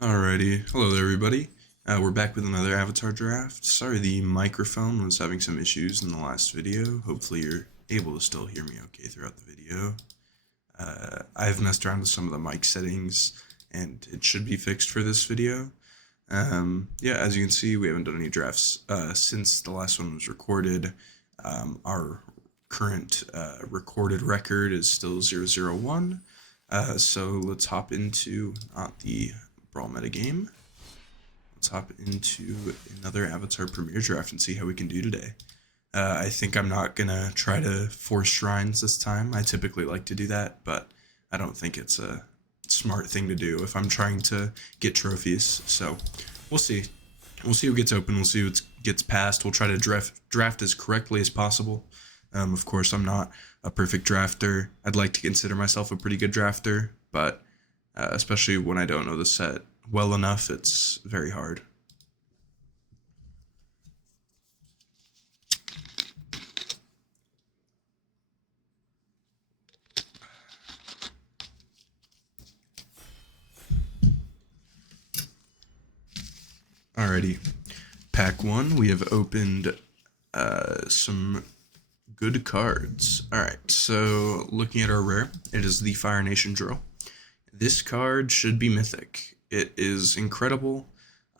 Alrighty, hello there everybody. We're back with another Avatar draft. Sorry the microphone was having some issues in the last video. Hopefully you're able to still hear me okay throughout the video. I've messed around with some of the mic settings and it should be fixed for this video. Yeah, as you can see, we haven't done any drafts since the last one was recorded. Our current recorded record is still 001. So let's hop into not the Brawl metagame. Let's hop into another Avatar Premier draft and see how we can do today. I think I'm not gonna try to force shrines this time. I typically like to do that, but I don't think it's a smart thing to do if I'm trying to get trophies. So we'll see. We'll see who gets open. We'll see who gets passed. We'll try to draft as correctly as possible. Of course, I'm not a perfect drafter. I'd like to consider myself a pretty good drafter, but especially when I don't know the set well enough, it's very hard. Alrighty, pack one, we have opened some good cards. Alright, so looking at our rare, it is the Fire Nation Drill. This card should be mythic. It is incredible.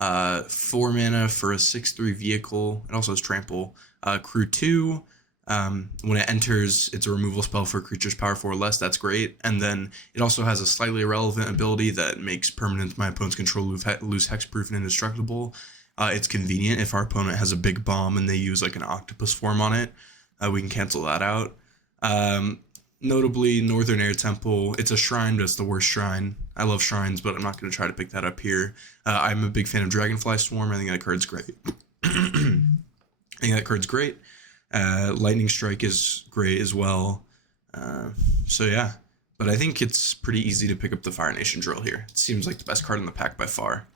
4 mana for a 6/3 vehicle. It also has trample. Crew 2. When it enters, it's a removal spell for creatures power 4 or less. That's great. And then it also has a slightly irrelevant ability that makes permanents my opponent's control lose hexproof and indestructible. It's convenient if our opponent has a big bomb and they use like an octopus form on it. We can cancel that out. Notably, Northern Air Temple. It's a shrine, but it's the worst shrine. I love shrines, but I'm not going to try to pick that up here. I'm a big fan of Dragonfly Swarm. I think that card's great. Lightning Strike is great as well. So yeah, but I think it's pretty easy to pick up the Fire Nation Drill here. It seems like the best card in the pack by far.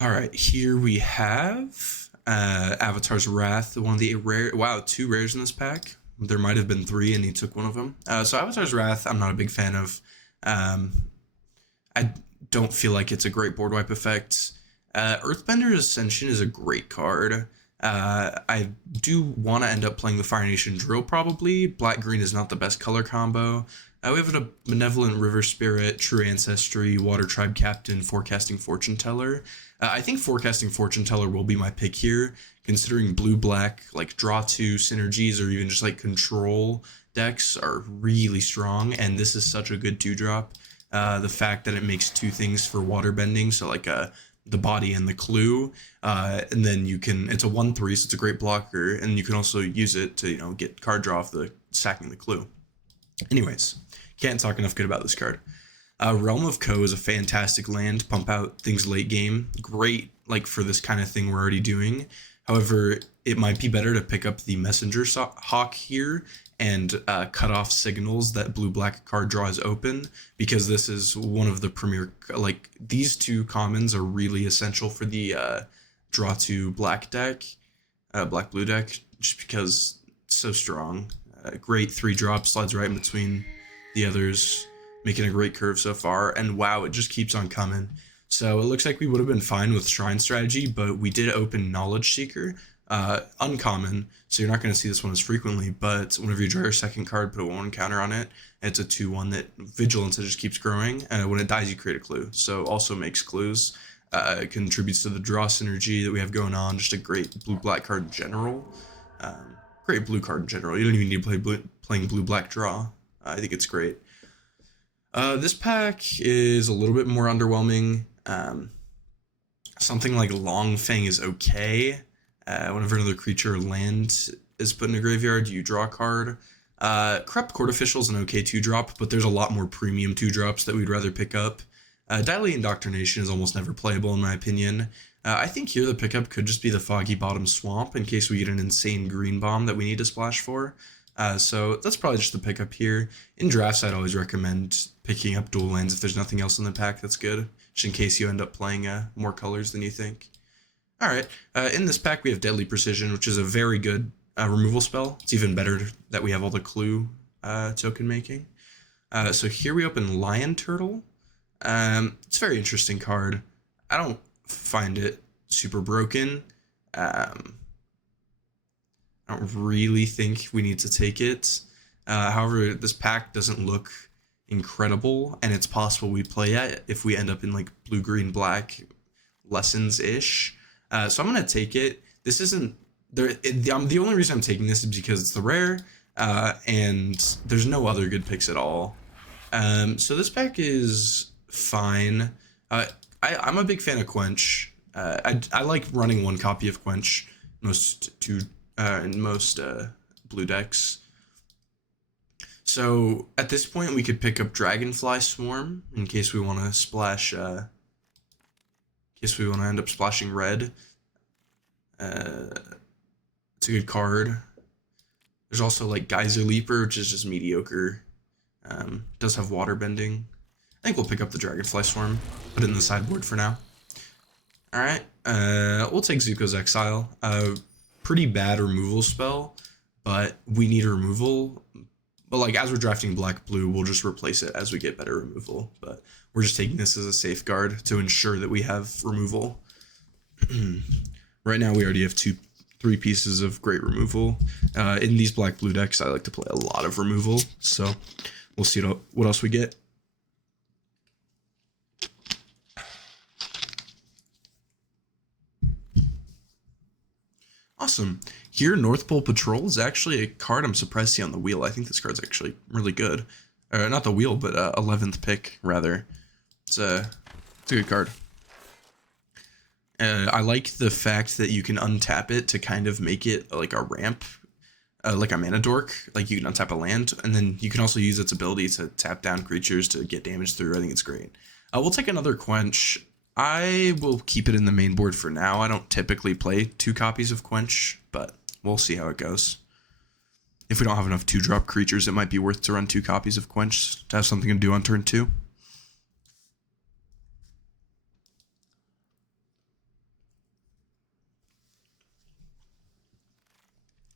All right, here we have Avatar's Wrath, one of the rare. Wow, 2 rares in this pack. There might have been 3, and he took one of them. So Avatar's Wrath, I'm not a big fan of. I don't feel like it's a great board wipe effect. Earthbender's Ascension is a great card. I do want to end up playing the Fire Nation Drill probably. Black-green is not the best color combo. We have a Benevolent River Spirit, True Ancestry, Water Tribe Captain, Forecasting Fortune Teller. I think Forecasting Fortune Teller will be my pick here, considering blue-black, like draw 2 synergies or even just like control decks are really strong, and this is such a good 2-drop. The fact that it makes 2 things for water bending, so like the body and the clue, and then you can, it's a 1/3, so it's a great blocker, and you can also use it to, get card draw off the sacking the clue. Anyways, can't talk enough good about this card. Realm of Ko is a fantastic land, pump out things late game, great like for this kind of thing we're already doing. However, it might be better to pick up the Messenger Hawk here and cut off signals that blue-black card draw is open, because this is one of the premier, like these 2 commons are really essential for the draw 2 black deck, black-blue deck, just because it's so strong. Great 3-drop, slides right in between the others, making a great curve so far, and wow, it just keeps on coming. So it looks like we would have been fine with Shrine strategy, but we did open Knowledge Seeker. Uncommon, so you're not going to see this one as frequently, but whenever you draw your second card, put a 1 counter on it. It's a 2/1 that Vigilance just keeps growing, and when it dies, you create a clue. So also makes clues. It contributes to the draw synergy that we have going on. Just a great blue-black card in general. Great blue card in general. You don't even need to play playing blue-black draw. I think it's great. This pack is a little bit more underwhelming. Something like Long Fang is okay. Whenever another creature or land is put in a graveyard, you draw a card. Corrupt Court Official is an okay 2-drop, but there's a lot more premium 2-drops that we'd rather pick up. Dilate Indoctrination is almost never playable in my opinion. I think here the pickup could just be the Foggy Bottom Swamp in case we get an insane green bomb that we need to splash for. So that's probably just the pickup here. In drafts, I'd always recommend picking up dual lands if there's nothing else in the pack that's good, just in case you end up playing more colors than you think. Alright, in this pack we have Deadly Precision, which is a very good removal spell. It's even better that we have all the clue token making. So here we open Lion Turtle. It's a very interesting card. I don't find it super broken. Um, I don't really think we need to take it. However, this pack doesn't look incredible, and it's possible we play it if we end up in like blue, green, black lessons ish. So I'm gonna take it. This isn't there. The only reason I'm taking this is because it's the rare, and there's no other good picks at all. So this pack is fine. Uh, I'm a big fan of Quench. I like running one copy of Quench in most blue decks. So at this point, we could pick up Dragonfly Swarm in case we want to splash. In case we want to end up splashing red. It's a good card. There's also like Geyser Leaper, which is just mediocre. Does have water bending. I think we'll pick up the Dragonfly Swarm, put it in the sideboard for now. Alright, we'll take Zuko's Exile. Pretty bad removal spell, but we need removal. But like as we're drafting black-blue, we'll just replace it as we get better removal. But we're just taking this as a safeguard to ensure that we have removal. Right now we already have 3 pieces of great removal. In these black-blue decks, I like to play a lot of removal, so we'll see what else we get. Awesome. Here, North Pole Patrol is actually a card I'm surprised to see on the wheel. I think this card's actually really good. Not the wheel, but 11th pick, rather. It's a good card. I like the fact that you can untap it to kind of make it like a ramp, like a mana dork. Like you can untap a land, and then you can also use its ability to tap down creatures to get damage through. I think it's great. We'll take another Quench. I will keep it in the main board for now. I don't typically play 2 copies of Quench, but we'll see how it goes. If we don't have enough 2-drop creatures, it might be worth to run 2 copies of Quench to have something to do on turn 2.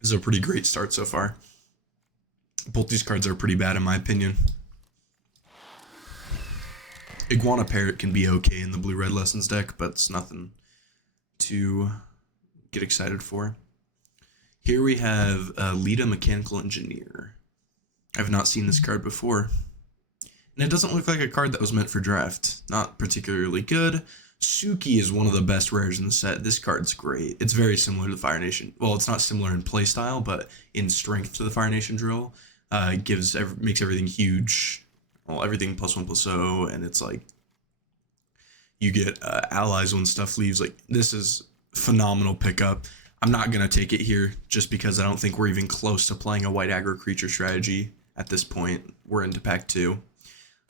This is a pretty great start so far. Both these cards are pretty bad in my opinion. Iguana Parrot can be okay in the Blue-Red Lessons deck, but it's nothing to get excited for. Here we have Lita Mechanical Engineer. I've not seen this card before. And it doesn't look like a card that was meant for draft. Not particularly good. Suki is one of the best rares in the set. This card's great. It's very similar to the Fire Nation. Well, it's not similar in playstyle, but in strength to the Fire Nation drill. Makes everything huge. Well, everything +1/+0, and it's like you get allies when stuff leaves. Like this is phenomenal pickup. I'm not gonna take it here just because I don't think we're even close to playing a white aggro creature strategy at this point. We're into pack 2.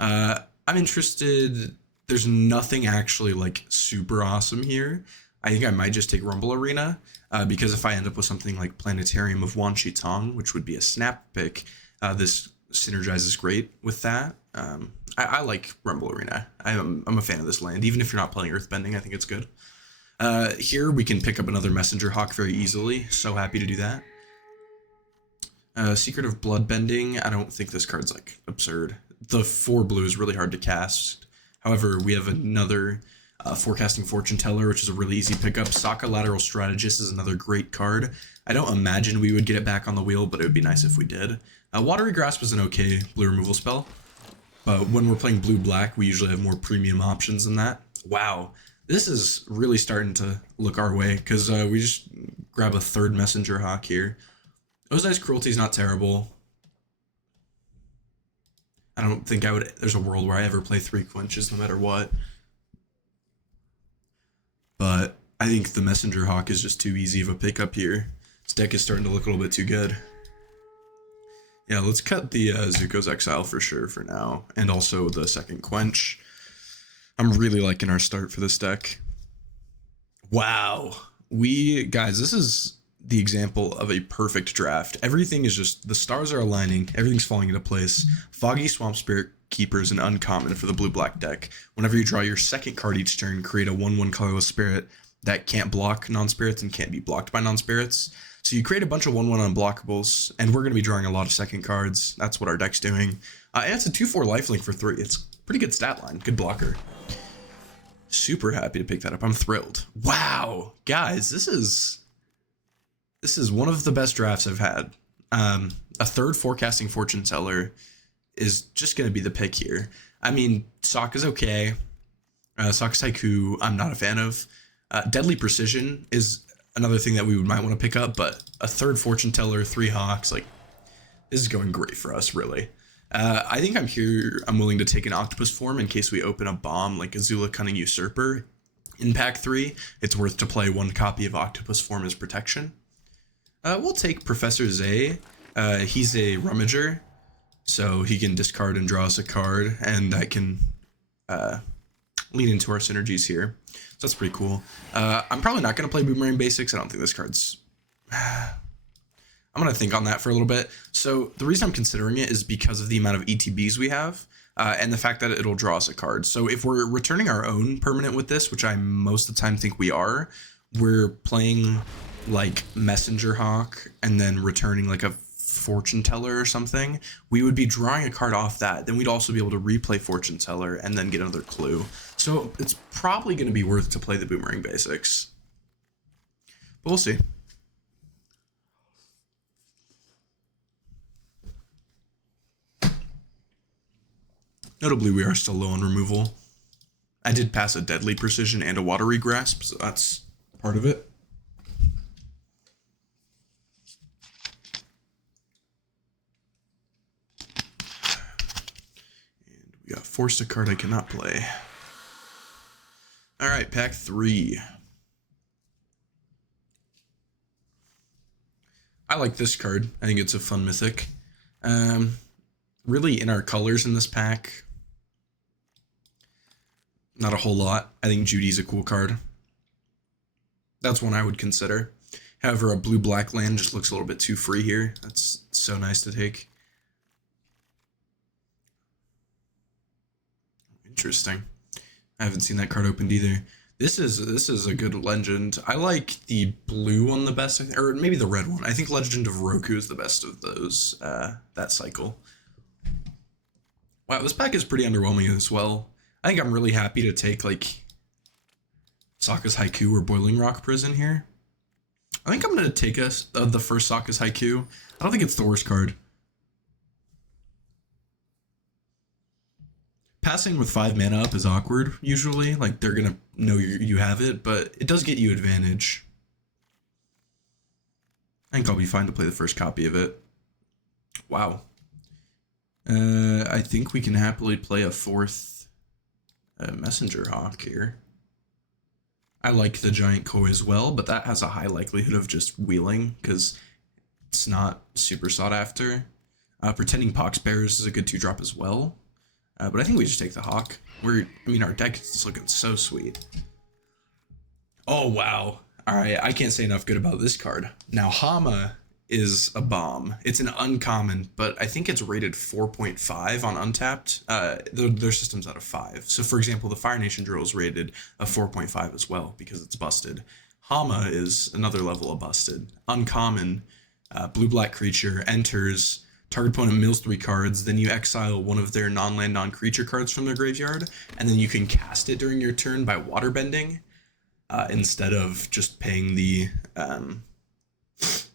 I'm interested. There's nothing actually like super awesome here. I think I might just take Rumble Arena because if I end up with something like Planetarium of Wan Shi Tong, which would be a snap pick, this synergizes great with that. I like Rumble Arena. I'm a fan of this land. Even if you're not playing Earthbending, I think it's good. Here we can pick up another Messenger Hawk very easily. So happy to do that. Secret of Bloodbending. I don't think this card's like absurd. The 4 blue is really hard to cast. However, we have another Forecasting Fortune Teller, which is a really easy pickup. Sokka Lateral Strategist is another great card. I don't imagine we would get it back on the wheel, but it would be nice if we did. Watery Grasp is an okay blue removal spell. But when we're playing blue-black, we usually have more premium options than that. Wow, this is really starting to look our way, because we just grab a 3rd Messenger Hawk here. Ozai's Cruelty is not terrible. I don't think there's a world where I ever play 3 Quenches no matter what. But I think the Messenger Hawk is just too easy of a pickup here. This deck is starting to look a little bit too good. Yeah, let's cut the Zuko's Exile for sure for now, and also the 2nd Quench. I'm really liking our start for this deck. Wow. Guys, this is the example of a perfect draft. Everything is just, the stars are aligning, everything's falling into place. Foggy Swamp Spirit Keeper is an uncommon for the blue-black deck. Whenever you draw your 2nd card each turn, create a 1/1 colorless spirit that can't block non-spirits and can't be blocked by non-spirits. So you create a bunch of 1/1 unblockables, and we're going to be drawing a lot of 2nd cards. That's what our deck's doing. And it's a 2/4 lifelink for 3. It's Pretty good stat line. Good blocker. Super happy to pick that up. I'm thrilled. Wow, guys, this is one of the best drafts I've had. A third forecasting fortune teller is just going to be the pick here. I mean, Sokka's okay. Sokka's Haiku, I'm not a fan of. Deadly Precision is another thing that we might want to pick up, but a third fortune teller, 3 Hawks, like, this is going great for us, really. I think I'm willing to take an Octopus form in case we open a bomb like Azula Cunning Usurper in pack 3. It's worth to play 1 copy of Octopus form as protection. We'll take Professor Zay. He's a Rummager, so he can discard and draw us a card, and I can lean into our synergies here. So that's pretty cool. I'm probably not going to play Boomerang Basics. I don't think this card's... I'm going to think on that for a little bit. So the reason I'm considering it is because of the amount of ETBs we have and the fact that it'll draw us a card. So if we're returning our own permanent with this, which I most of the time think we are, we're playing like Messenger Hawk and then returning like a Fortune Teller or something, we would be drawing a card off that. Then we'd also be able to replay Fortune Teller and then get another clue. So it's probably going to be worth to play the Boomerang Basics. But we'll see. Notably, we are still low on removal. I did pass a Deadly Precision and a Watery Grasp, so that's part of it. And we got forced a card I cannot play. All right, pack 3. I like this card. I think it's a fun mythic. Really, in our colors in this pack, not a whole lot. I think Judy's a cool card. That's one I would consider. However, a blue-black land just looks a little bit too free here. That's so nice to take. Interesting. I haven't seen that card opened either. This is a good legend. I like the blue one the best, or maybe the red one. I think Legend of Roku is the best of those, that cycle. Wow, this pack is pretty underwhelming as well. I think I'm really happy to take, like, Sokka's Haiku or Boiling Rock Prison here. I think I'm going to take the first Sokka's Haiku. I don't think it's the worst card. Passing with 5 mana up is awkward, usually. Like, they're going to know you have it, but it does get you advantage. I think I'll be fine to play the first copy of it. Wow. I think we can happily play a 4th Messenger Hawk here. I like the Giant Koi as well, but that has a high likelihood of just wheeling because it's not super sought after. Pretending Poxbearers is a good 2-drop as well. But I think we just take the Hawk. Our deck is looking so sweet. Oh, wow. All right, I can't say enough good about this card. Now, Hama is a bomb. It's an uncommon, but I think it's rated 4.5 on Untapped. Their system's out of 5. So, for example, the Fire Nation Drill is rated a 4.5 as well because it's busted. Hama is another level of busted. Uncommon, blue-black creature, enters, target opponent mills 3 cards, then you exile one of their non-land, non-creature cards from their graveyard, and then you can cast it during your turn by waterbending instead of just paying the... what's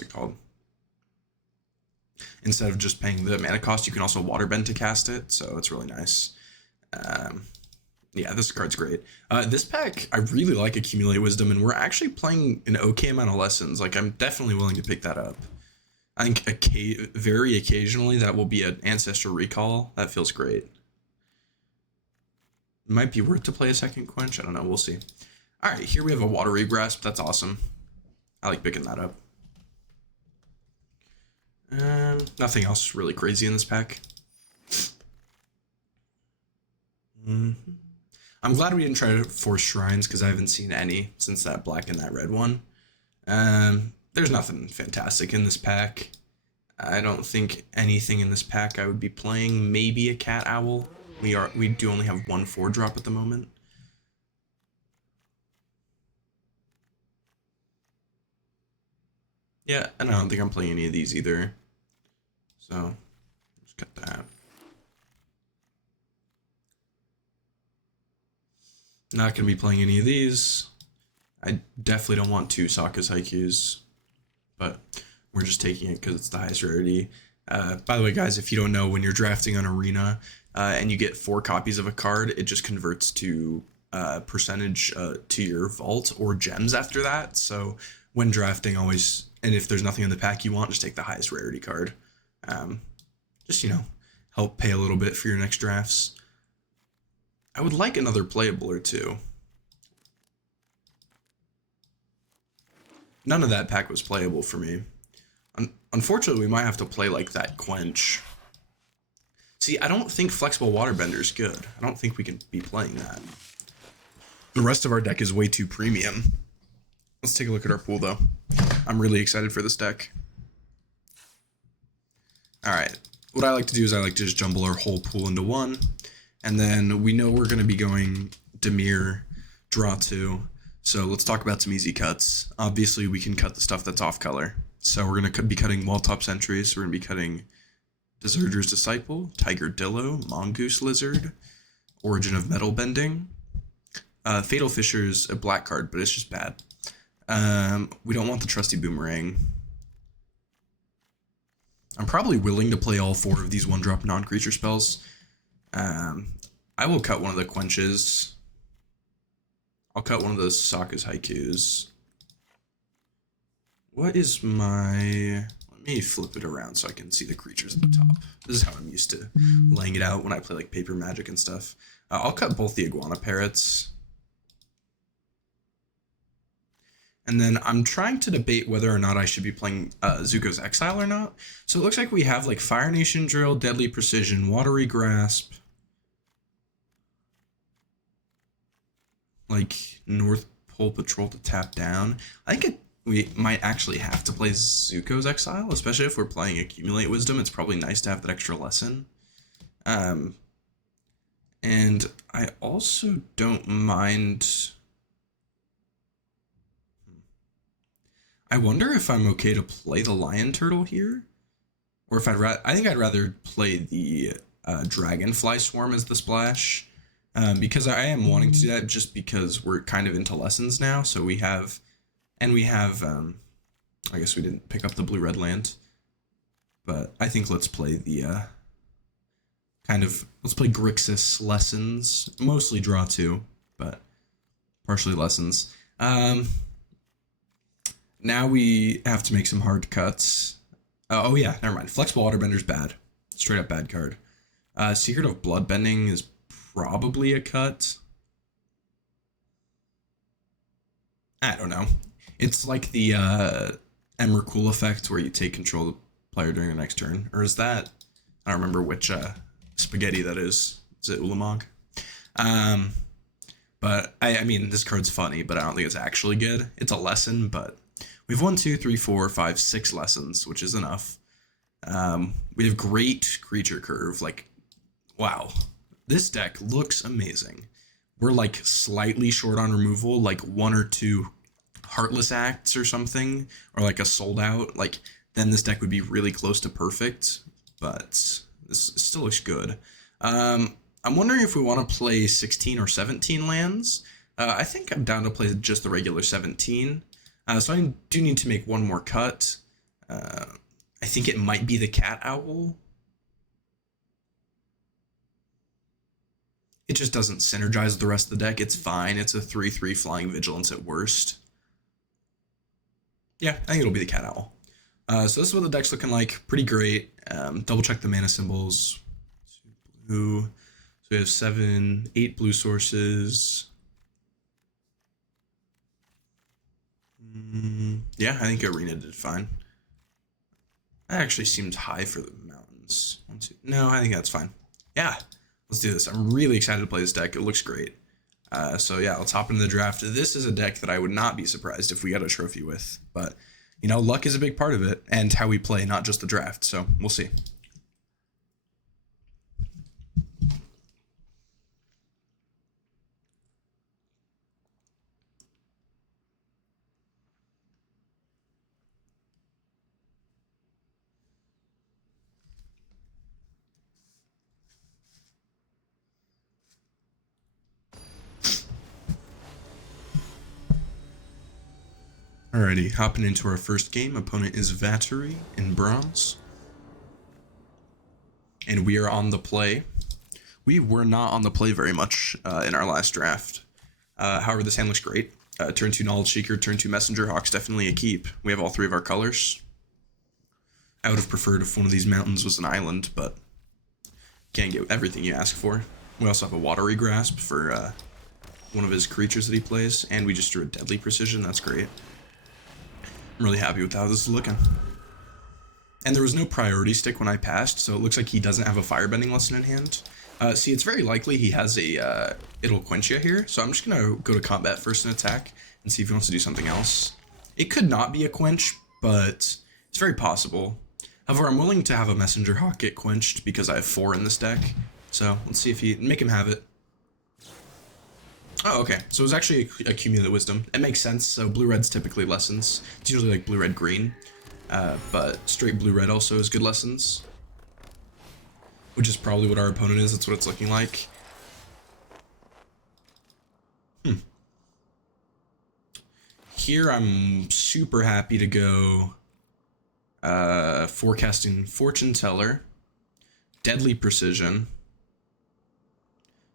it called? Instead of just paying the mana cost, you can also waterbend to cast it, so it's really nice. Yeah, this card's great. This pack, I really like Accumulate Wisdom, and we're actually playing an okay amount of lessons. Like, I'm definitely willing to pick that up. I think very occasionally that will be an Ancestral Recall. That feels great. Might be worth to play a second Quench. I don't know. We'll see. All right, here we have a Watery Grasp. That's awesome. I like picking that up. Nothing else really crazy in this pack. I'm glad we didn't try to force Shrines because I haven't seen any since that black and that red one. There's nothing fantastic in this pack. I don't think anything in this pack I would be playing. Maybe a Cat Owl. We do only have 1 4-drop at the moment. Yeah, and I don't think I'm playing any of these either. So, just cut that. Not going to be playing any of these. I definitely don't want two Sokka's Haikyus, but we're just taking it because it's the highest rarity. By the way, guys, if you don't know, when you're drafting on Arena and you get 4 copies of a card, it just converts to percentage to your vault or gems after that. So when drafting, always, and if there's nothing in the pack you want, just take the highest rarity card. Just, help pay a little bit for your next drafts. I would like another playable or two. None of that pack was playable for me. Unfortunately, we might have to play like that Quench. See, I don't think Flexible Waterbender is good. I don't think we can be playing that. The rest of our deck is way too premium. Let's take a look at our pool, though. I'm really excited for this deck. Alright, what I like to do is I like to just jumble our whole pool into one. And then we know we're going to be going Dimir, draw 2. So let's talk about some easy cuts. Obviously, we can cut the stuff that's off color. So we're going to be cutting Walltop Sentries. We're going to be cutting Deserter's Disciple, Tiger Dillo, Mongoose Lizard, Origin of Metal Bending. Fatal Fissure's a black card, but it's just bad. We don't want the Trusty Boomerang. I'm probably willing to play all 4 of these 1-drop non-creature spells. I will cut one of the Quenches. I'll cut one of those Sokka's Haikyus. What is my... Let me flip it around so I can see the creatures at the top. This is how I'm used to laying it out when I play like Paper Magic and stuff. I'll cut both the Iguana Parrots. And then I'm trying to debate whether or not I should be playing Zuko's Exile or not. So it looks like we have like Fire Nation Drill, Deadly Precision, Watery Grasp, like North Pole Patrol to tap down. I think we might actually have to play Zuko's Exile, especially if we're playing Accumulate Wisdom. It's probably nice to have that extra lesson. And I also don't mind... I wonder if I'm okay to play the Lion Turtle here, or if I think I'd rather play the Dragonfly Swarm as the splash, because I am wanting to do that just because we're kind of into lessons now. So we have, I guess we didn't pick up the blue-red land, but I think let's play the let's play Grixis lessons, mostly draw 2, but partially lessons. Now we have to make some hard cuts. Oh yeah, never mind. Flexible Waterbender's bad. Straight up bad card. Secret of Bloodbending is probably a cut. I don't know. It's like the Emrakul effect where you take control of the player during the next turn. Or is that... I don't remember which spaghetti that is. Is it Ulamog? But I mean, this card's funny, but I don't think it's actually good. It's a lesson, but... We have 1, 2, 3, 4, 5, 6 lessons, which is enough. We have great creature curve. Like, wow. This deck looks amazing. We're like slightly short on removal, like 1 or 2 Heartless Acts or something, or like a Sold Out. Like, then this deck would be really close to perfect, but this still looks good. I'm wondering if we want to play 16 or 17 lands. I think I'm down to play just the regular 17. So I do need to make one more cut. I think it might be the Cat Owl. It just doesn't synergize with the rest of the deck. It's fine. It's a 3/3 Flying Vigilance at worst. Yeah, I think it'll be the Cat Owl. So this is what the deck's looking like. Pretty great. Double check the mana symbols. Blue. So we have 8 blue sources. Yeah, I think Arena did fine. That actually seems high for the mountains. 1, 2. No, I think that's fine. Yeah, let's do this. I'm really excited to play this deck. It looks great. So yeah, let's hop into the draft. This is a deck that I would not be surprised if we got a trophy with. But, luck is a big part of it, and how we play, not just the draft. So we'll see. Alrighty, hopping into our first game. Opponent is Vattery in bronze. And we are on the play. We were not on the play very much in our last draft. However, this hand looks great. Turn 2 Knowledge Seeker, turn 2 Messenger Hawk's definitely a keep. We have all 3 of our colors. I would have preferred if one of these mountains was an island, but can't get everything you ask for. We also have a Watery Grasp for one of his creatures that he plays, and we just drew a Deadly Precision. That's great. I'm really happy with how this is looking. And there was no priority stick when I passed, so it looks like he doesn't have a Firebending Lesson in hand. See, it's very likely he has a It'll Quench Ya here, so I'm just going to go to combat first and attack and see if he wants to do something else. It could not be a Quench, but it's very possible. However, I'm willing to have a Messenger Hawk get quenched because I have 4 in this deck, so let's see if make him have it. Oh, okay, so it was actually a Cumulative Wisdom. It makes sense, so Blue-Red's typically lessons. It's usually like Blue-Red-Green, but straight Blue-Red also is good lessons. Which is probably what our opponent is. That's what it's looking like. Here I'm super happy to go Forecasting Fortune Teller, Deadly Precision,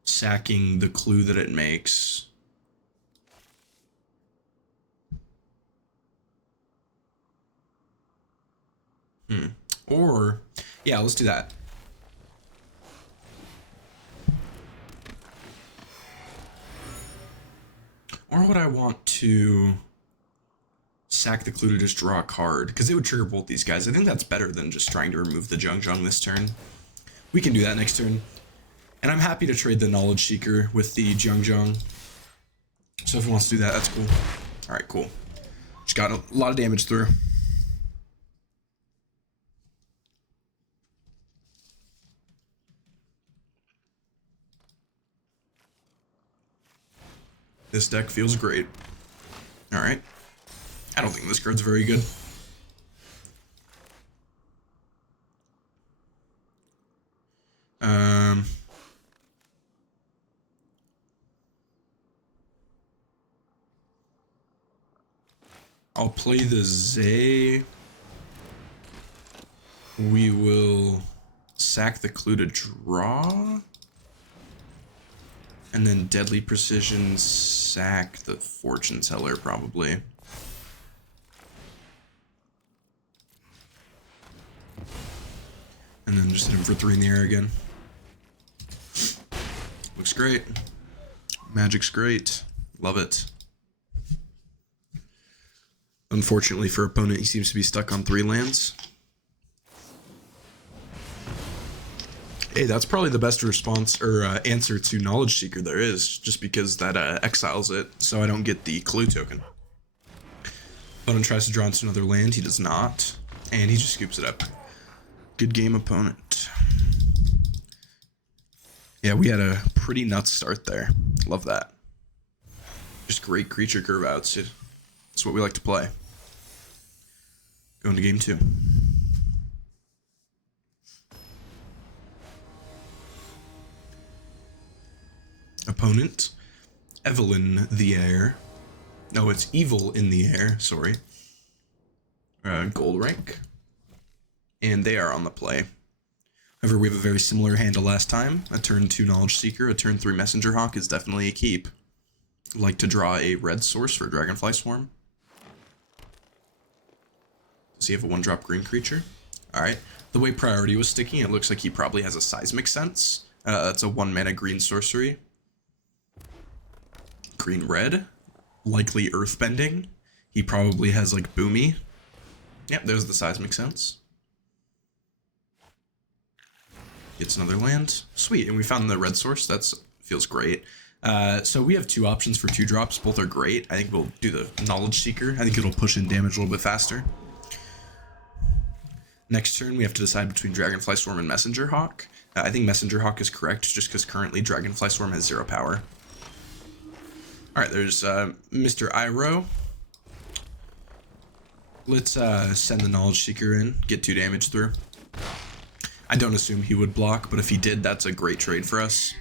sacking the clue that it makes. Or, yeah, let's do that. Or would I want to sack the clue to just draw a card? Because it would trigger both these guys. I think that's better than just trying to remove the Jung this turn. We can do that next turn. And I'm happy to trade the Knowledge Seeker with the Jung. So if he wants to do that, that's cool. Alright, cool. Just got a lot of damage through. This deck feels great. Alright. I don't think this card's very good. I'll play the Zay. We will sack the clue to draw. And then Deadly Precision, sack the Fortune Teller, probably. And then just hit him for 3 in the air again. Looks great. Magic's great. Love it. Unfortunately for opponent, he seems to be stuck on 3 lands. Hey, that's probably the best response or answer to Knowledge Seeker there is, just because that exiles it, so I don't get the clue token. Opponent tries to draw into another land, he does not, and he just scoops it up. Good game, opponent. Yeah, we had a pretty nuts start there. Love that. Just great creature curve outs. That's what we like to play. Going to game 2. Opponent, Evelyn the Air. No, it's Evil in the Air, sorry. Gold rank. And they are on the play. However, we have a very similar hand to last time. A turn 2 Knowledge Seeker, a turn 3 Messenger Hawk is definitely a keep. Like to draw a red source for Dragonfly Swarm. Does he have a 1-drop green creature? Alright. The way priority was sticking, it looks like he probably has a Seismic Sense. That's a 1-mana green sorcery. Green-red. Likely Earthbending. He probably has, like, Boomy. Yep, there's the Seismic Sense. Gets another land. Sweet, and we found the red source. That feels great. So we have 2 options for 2 drops. Both are great. I think we'll do the Knowledge Seeker. I think it'll push in damage a little bit faster. Next turn, we have to decide between Dragonfly Swarm and Messenger Hawk. I think Messenger Hawk is correct, just because currently Dragonfly Swarm has 0 power. Alright, there's Mr. Iroh. Let's send the Knowledge Seeker in, get 2 damage through. I don't assume he would block, but if he did, that's a great trade for us.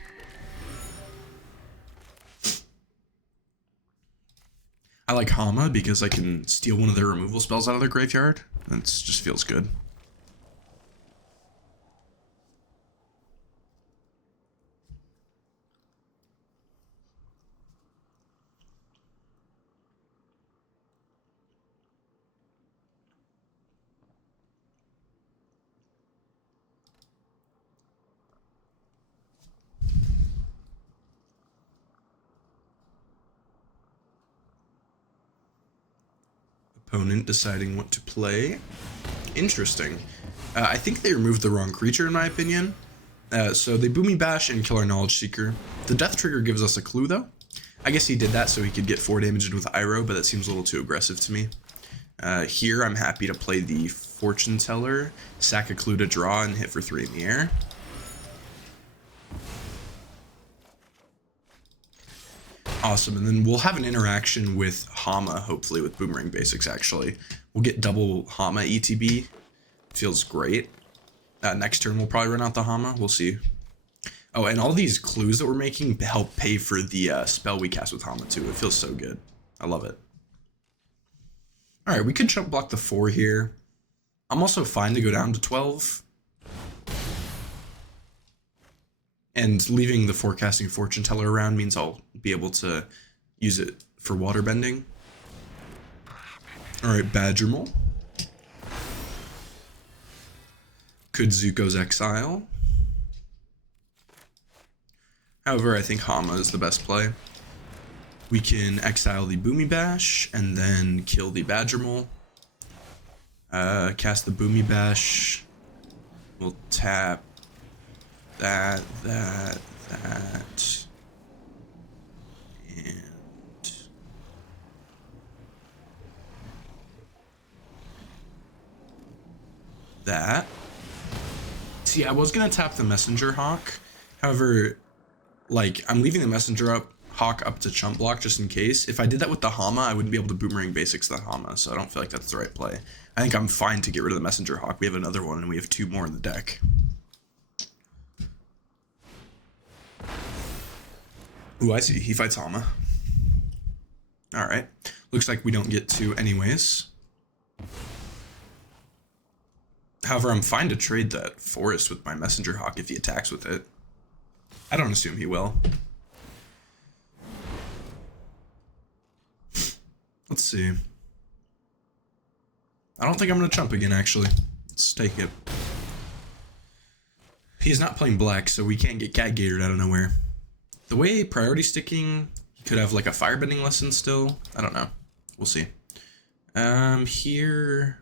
I like Hama because I can steal one of their removal spells out of their graveyard. It just feels good. Opponent deciding what to play. Interesting. I think they removed the wrong creature in my opinion. So they Boomy Bash and kill our Knowledge Seeker. The Death Trigger gives us a clue though. I guess he did that so he could get 4 damage with Iroh, but that seems a little too aggressive to me. Here I'm happy to play the Fortune Teller, sack a clue to draw, and hit for 3 in the air. Awesome, and then we'll have an interaction with Hama, hopefully, with Boomerang Basics, actually. We'll get double Hama ETB. Feels great. Next turn, we'll probably run out the Hama. We'll see. Oh, and all these clues that we're making help pay for the spell we cast with Hama, too. It feels so good. I love it. Alright, we could jump block the 4 here. I'm also fine to go down to 12. And leaving the Forecasting Fortune Teller around means I'll be able to use it for water bending. Alright, Badgermole. Could Zuko's Exile. However, I think Hama is the best play. We can exile the Boomy Bash and then kill the Badgermole. Cast the Boomy Bash. We'll tap that, and that. See, I was gonna tap the Messenger Hawk. However, like, I'm leaving the Messenger Hawk up to chump block just in case. If I did that with the Hama, I wouldn't be able to Boomerang Basics the Hama, so I don't feel like that's the right play. I think I'm fine to get rid of the Messenger Hawk. We have another one, and we have 2 more in the deck. Ooh, I see. He fights Hama. Alright. Looks like we don't get to anyways. However, I'm fine to trade that Forest with my Messenger Hawk if he attacks with it. I don't assume he will. Let's see. I don't think I'm going to chump again, actually. Let's take it. He's not playing black, so we can't get Cat Gated out of nowhere. The way priority sticking, he could have like a firebending lesson still. I don't know. We'll see. Here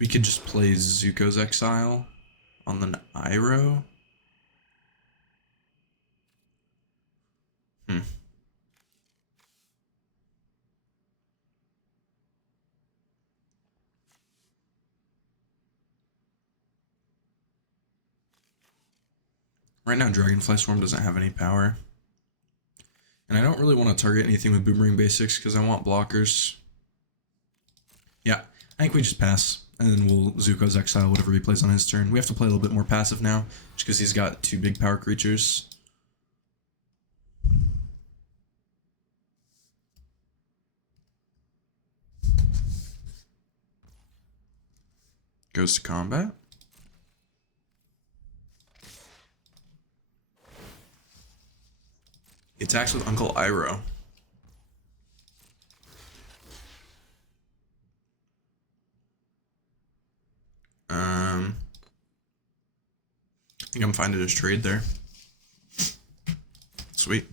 we could just play Zuko's Exile on the Iroh. Right now, Dragonfly Swarm doesn't have any power. And I don't really want to target anything with Boomerang Basics because I want blockers. Yeah, I think we just pass. And then we'll Zuko's Exile whatever he plays on his turn. We have to play a little bit more passive now, just because he's got 2 big power creatures. Goes to combat. He attacks with Uncle Iroh. I think I'm fine to just trade there. Sweet.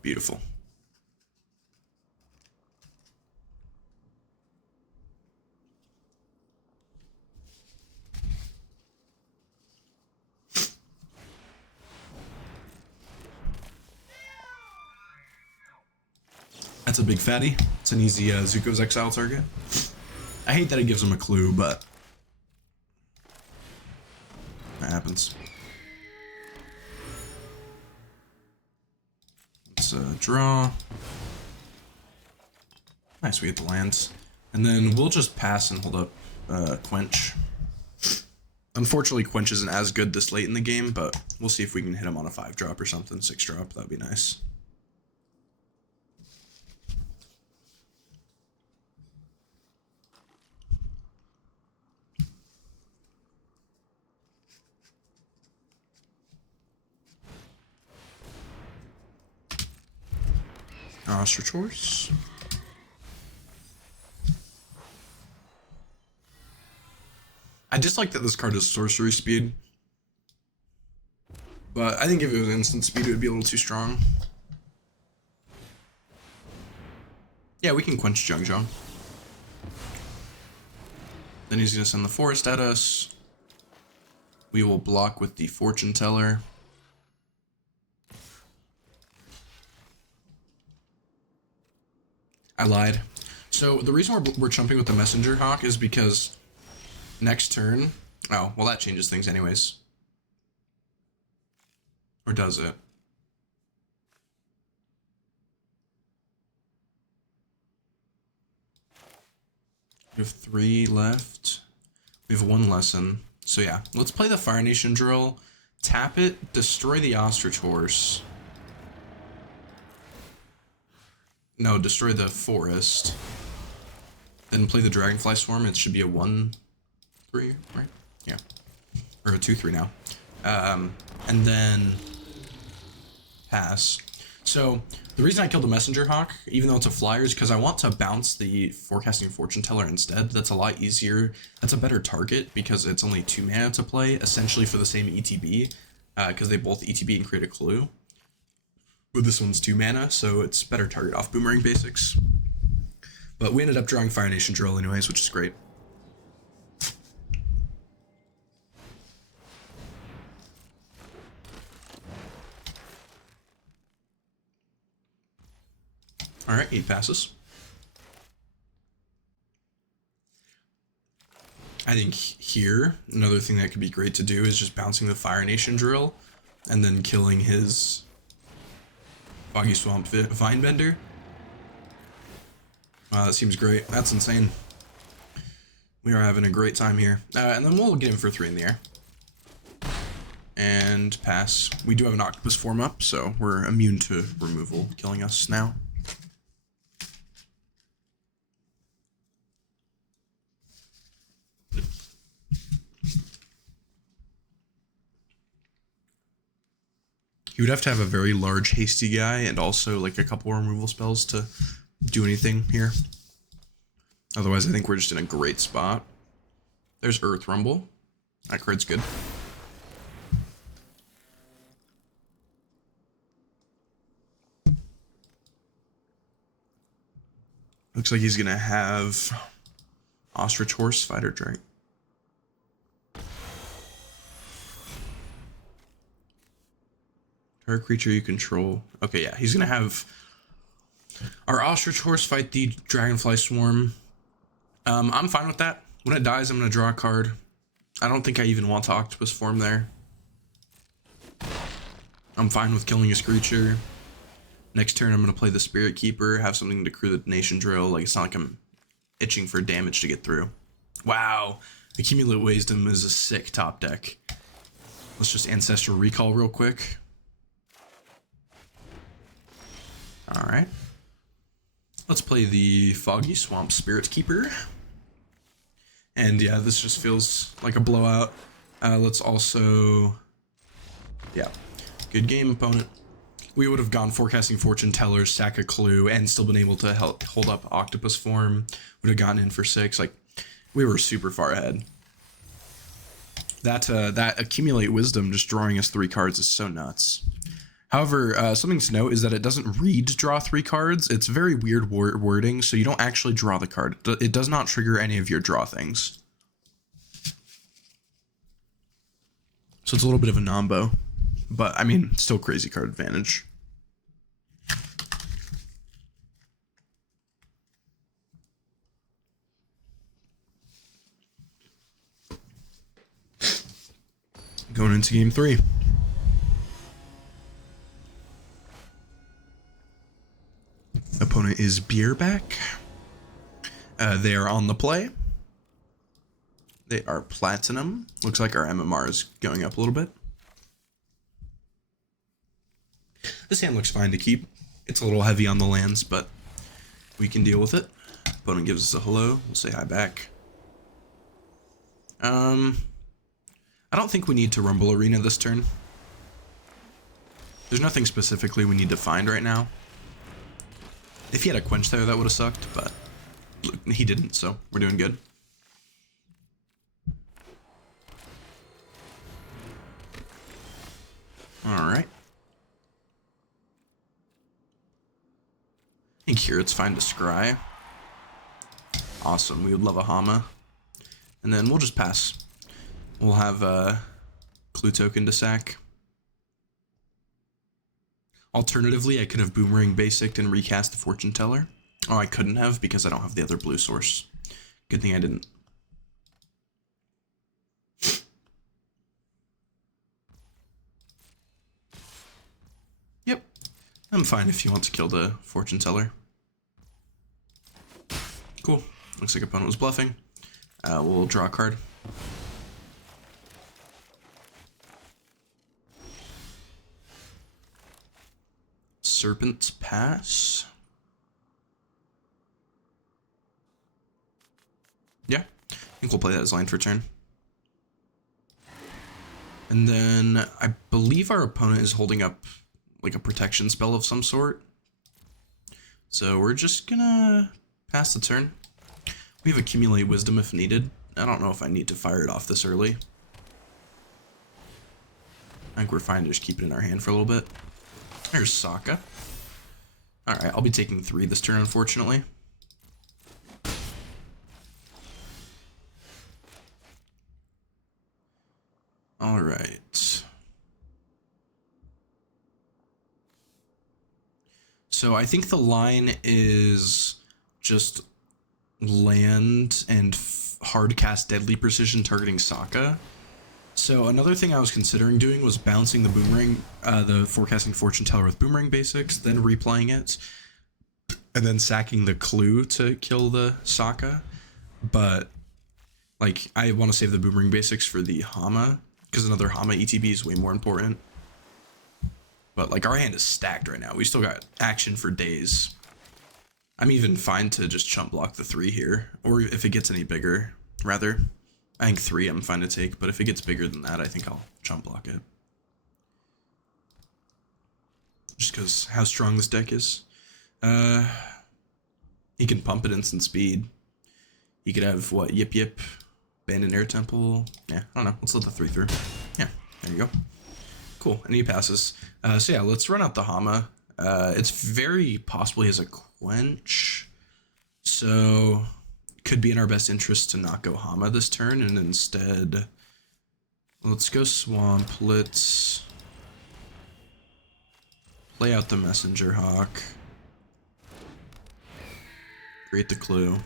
Beautiful. That's a big fatty. It's an easy Zuko's Exile target. I hate that it gives him a clue, but that happens. Let's draw. Nice, we get the lands. And then we'll just pass and hold up Quench. Unfortunately, Quench isn't as good this late in the game, but we'll see if we can hit him on a 5-drop or something, 6-drop. That'd be nice. Ostrich Horse. I just like that this card is sorcery speed. But I think if it was instant speed, it would be a little too strong. Yeah, we can quench Jung Jung. Then he's going to send the forest at us. We will block with the Fortune Teller. I lied. So the reason we're chumping with the Messenger Hawk is because next turn... Oh, well that changes things anyways. Or does it? We have 3 left. We have 1 lesson. So yeah, let's play the Fire Nation drill. Tap it, destroy the Ostrich Horse. No, destroy the forest. Then play the Dragonfly Swarm. It should be a 1-3, right? Yeah. Or a 2-3 now. And then pass. So the reason I killed the Messenger Hawk, even though it's a flyer, is because I want to bounce the Forecasting Fortune Teller instead. That's a lot easier. That's a better target because it's only 2 mana to play, essentially for the same ETB, because they both ETB and create a clue. But this one's 2 mana, so it's better target off Boomerang Basics. But we ended up drawing Fire Nation Drill anyways, which is great. Alright, 8 passes. I think here, another thing that could be great to do is just bouncing the Fire Nation Drill and then killing his Foggy Swamp Vinebender. Wow, that seems great. That's insane. We are having a great time here. And then we'll get him for 3 in the air. And pass. We do have an Octopus form up, so we're immune to removal killing us now. You would have to have a very large hasty guy and also like a couple removal spells to do anything here. Otherwise, I think we're just in a great spot. There's Earth Rumble. That card's good. Looks like he's gonna have Ostrich Horse, Fighter Dragon. Target creature you control. Okay, yeah, he's gonna have our Ostrich Horse fight the Dragonfly Swarm. I'm fine with that. When it dies, I'm gonna draw a card. I don't think I even want to Octopus form there. I'm fine with killing his creature. Next turn, I'm gonna play the Spirit Keeper, have something to crew the Nation Drill. Like, it's not like I'm itching for damage to get through. Wow, Accumulate Wisdom is a sick top deck. Let's just Ancestral Recall real quick. Alright. Let's play the Foggy Swamp Spirit Keeper. And yeah, this just feels like a blowout. Let's also... Yeah. Good game, opponent. We would have gone Forecasting Fortune Teller, sack a clue, and still been able to hold up Octopus form. Would have gotten in for 6. Like, we were super far ahead. That Accumulate Wisdom just drawing us 3 cards is so nuts. However, something to note is that it doesn't read draw 3 cards. It's very weird wording, so you don't actually draw the card. It does not trigger any of your draw things. So it's a little bit of a nombo. But, I mean, still crazy card advantage. Going into game 3. Opponent is Beerback. They are on the play. They are platinum. Looks like our MMR is going up a little bit. This hand looks fine to keep. It's a little heavy on the lands, but we can deal with it. Opponent gives us a hello. We'll say hi back. I don't think we need to Rumble Arena this turn. There's nothing specifically we need to find right now. If he had a Quench there, that would have sucked, but he didn't, so we're doing good. Alright. I think here it's fine to scry. Awesome, we would love a Hama. And then we'll just pass. We'll have a Clue token to sack. Alternatively, I could have Boomerang Basic and recast the Fortune Teller. Oh, I couldn't have because I don't have the other blue source. Good thing I didn't. Yep. I'm fine if you want to kill the Fortune Teller. Cool. Looks like opponent was bluffing. We'll draw a card. Serpent's Pass. Yeah, I think we'll play that as line for turn. And then I believe our opponent is holding up like a protection spell of some sort. So we're just gonna pass the turn. We have Accumulate Wisdom if needed. I don't know if I need to fire it off this early. I think we're fine to just keep it in our hand for a little bit. There's Sokka. Alright, I'll be taking 3 this turn, unfortunately. Alright. So I think the line is just land and hard cast Deadly Precision targeting Sokka. So another thing I was considering doing was bouncing the Boomerang, the Forecasting Fortune Teller with Boomerang Basics, then replaying it, and then sacking the Clue to kill the Sokka. But, like, I want to save the Boomerang Basics for the Hama, because another Hama ETB is way more important. But, like, our hand is stacked right now. We still got action for days. I'm even fine to just chump block the 3 here, or if it gets any bigger, rather. I think 3 I'm fine to take, but if it gets bigger than that, I think I'll chump block it. Just because how strong this deck is. He can pump it instant speed. He could have, what, Yip Yip, Abandoned Air Temple. Yeah, I don't know. Let's let the 3 through. Yeah, there you go. Cool, and he passes. So yeah, let's run out the Hama. It's very possible he has a Quench. So could be in our best interest to not go Hama this turn, and instead let's go Swamp. Let's play out the Messenger Hawk. Create the Clue.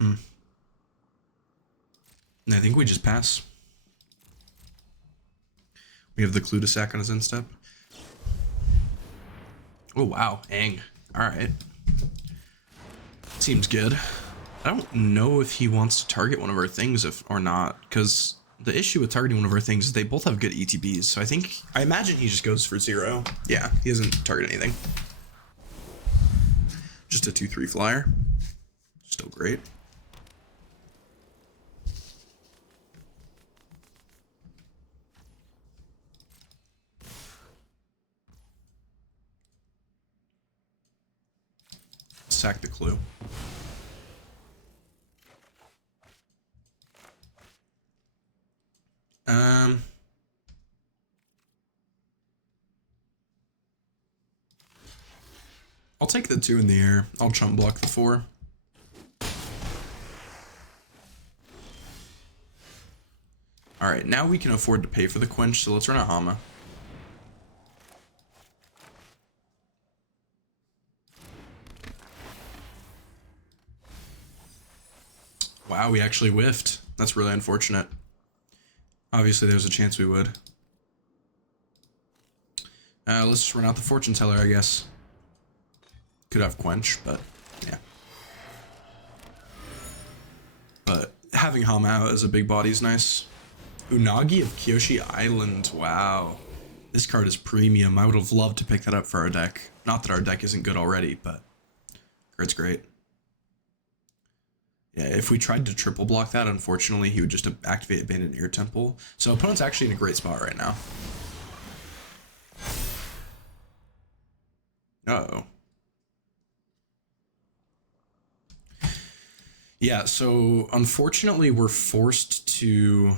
And I think we just pass. We have the Clue to sack on his end step. Oh, wow. Ang. Alright. Seems good. I don't know if he wants to target one of our things or not, because the issue with targeting one of our things is they both have good ETBs, so I imagine he just goes for 0. Yeah, he doesn't target anything. Just a 2/3 flyer. Still great. Sack the Clue. I'll take the 2 in the air. I'll chump block the 4. Alright, now we can afford to pay for the Quench, so let's run a Hama. Wow, we actually whiffed. That's really unfortunate. Obviously, there was a chance we would. Let's just run out the Fortune Teller, I guess. Could have Quench, but yeah. But having Hama out as a big body is nice. Unagi of Kyoshi Island, wow. This card is premium. I would have loved to pick that up for our deck. Not that our deck isn't good already, but card's great. Yeah, if we tried to triple block that, unfortunately, he would just activate Abandoned Air Temple. So opponent's actually in a great spot right now. Uh-oh. Yeah, so unfortunately we're forced to...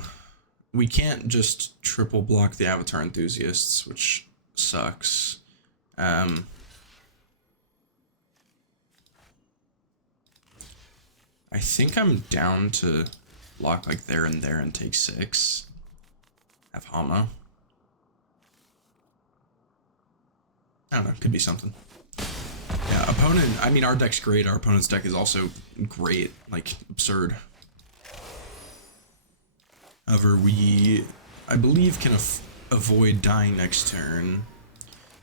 We can't just triple block the Avatar Enthusiasts, which sucks. I think I'm down to block like there and take 6. Have Hama. I don't know, could be something. Yeah, opponent, I mean, our deck's great. Our opponent's deck is also great, like, absurd. However, we, I believe, can avoid dying next turn.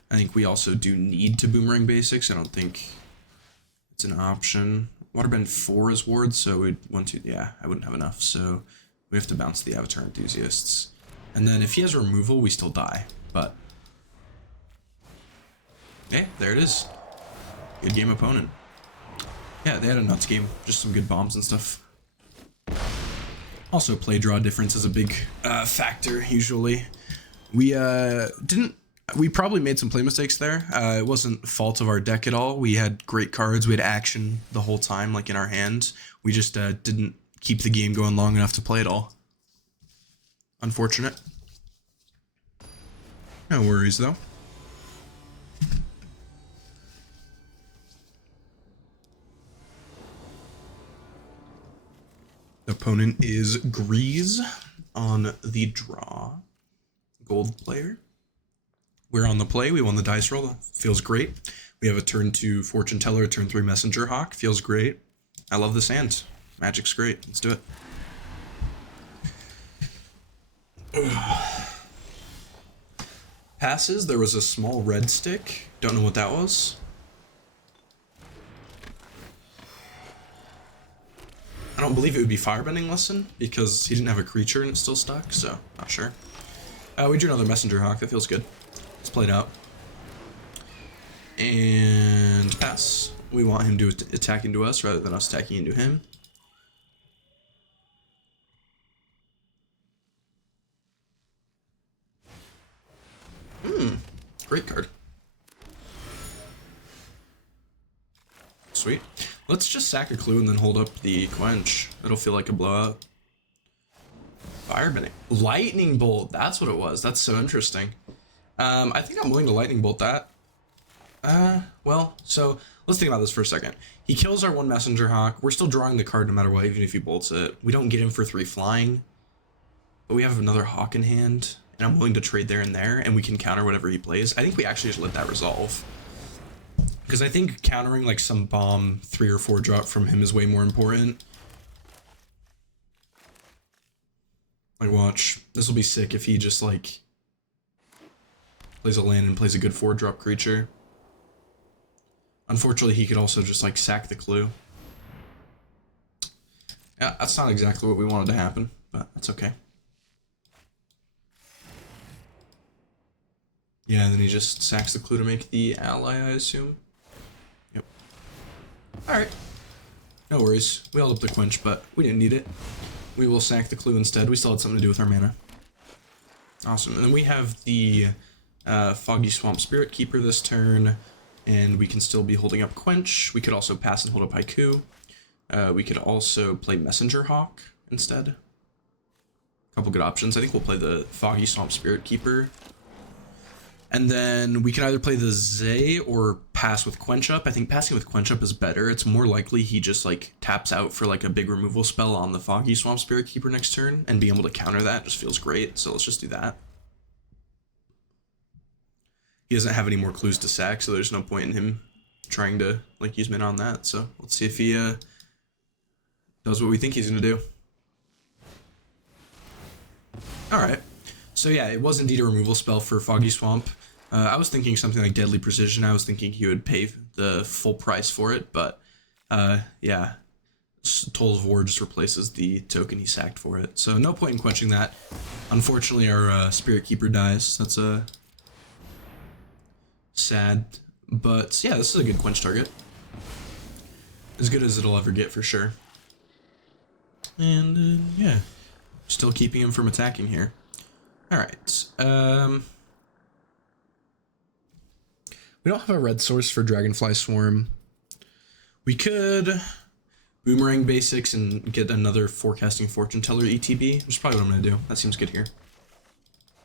I think we also do need to Boomerang Basics. I don't think it's an option. Waterbend 4 is wards, so we'd want to, yeah, I wouldn't have enough, so we have to bounce the Avatar Enthusiasts. And then if he has removal, we still die, but... Yeah, there it is. Good game opponent. Yeah, they had a nuts game. Just some good bombs and stuff. Also, play draw difference is a big factor, usually. We we probably made some play mistakes there. It wasn't fault of our deck at all. We had great cards. We had action the whole time, like in our hands. We just didn't keep the game going long enough to play it all. Unfortunate. No worries, though. Opponent is Grease on the draw. Gold player. We're on the play. We won the dice roll. Feels great. We have a turn 2 Fortune Teller, turn 3 Messenger Hawk. Feels great. I love this hand. Magic's great. Let's do it. Passes. There was a small red stick. Don't know what that was. I don't believe it would be Firebending Lesson because he didn't have a creature and it's still stuck, so not sure. We drew another Messenger Hawk. That feels good. Let's play it out. And pass. We want him to attack into us rather than us attacking into him. Great card. Sweet. Let's just sack a clue and then hold up the Quench. It'll feel like a blowout. Firebending. Lightning Bolt. That's what it was. That's so interesting. I think I'm willing to Lightning Bolt that. Well, so let's think about this for a second. He kills our 1 Messenger Hawk. We're still drawing the card no matter what, even if he bolts it. We don't get him for 3 flying. But we have another Hawk in hand. And I'm willing to trade there, and we can counter whatever he plays. I think we actually just let that resolve. Because I think countering like some bomb 3 or 4 drop from him is way more important. Like, watch. This will be sick if he just like plays a land and plays a good 4 drop creature. Unfortunately, he could also just like sack the clue. Yeah, that's not exactly what we wanted to happen, but that's okay. Yeah, and then he just sacks the clue to make the ally, I assume. Yep. Alright. No worries. We held up the Quench, but we didn't need it. We will sack the clue instead. We still had something to do with our mana. Awesome. And then we have the Foggy Swamp Spirit Keeper this turn, and we can still be holding up Quench. We could also pass and hold up Haiku. We could also play Messenger Hawk instead. A couple good options. I think we'll play the Foggy Swamp Spirit Keeper. And then we can either play the Zay or pass with Quench Up. I think passing with Quench Up is better. It's more likely he just like taps out for like a big removal spell on the Foggy Swamp Spirit Keeper next turn, and being able to counter that just feels great. So let's just do that. He doesn't have any more clues to sack, so there's no point in him trying to like use mana on that. So let's see if he does what we think he's gonna do. All right. So yeah, it was indeed a removal spell for Foggy Swamp. I was thinking something like Deadly Precision. I was thinking he would pay the full price for it, but yeah, Tolls of War just replaces the token he sacked for it. So no point in quenching that. Unfortunately, our Spirit Keeper dies. That's a sad, but yeah, this is a good quench target. As good as it'll ever get for sure. And yeah, still keeping him from attacking here. All right. We don't have a red source for Dragonfly Swarm. We could Boomerang Basics and get another Forecasting Fortune Teller ETB, which is probably what I'm going to do. That seems good here.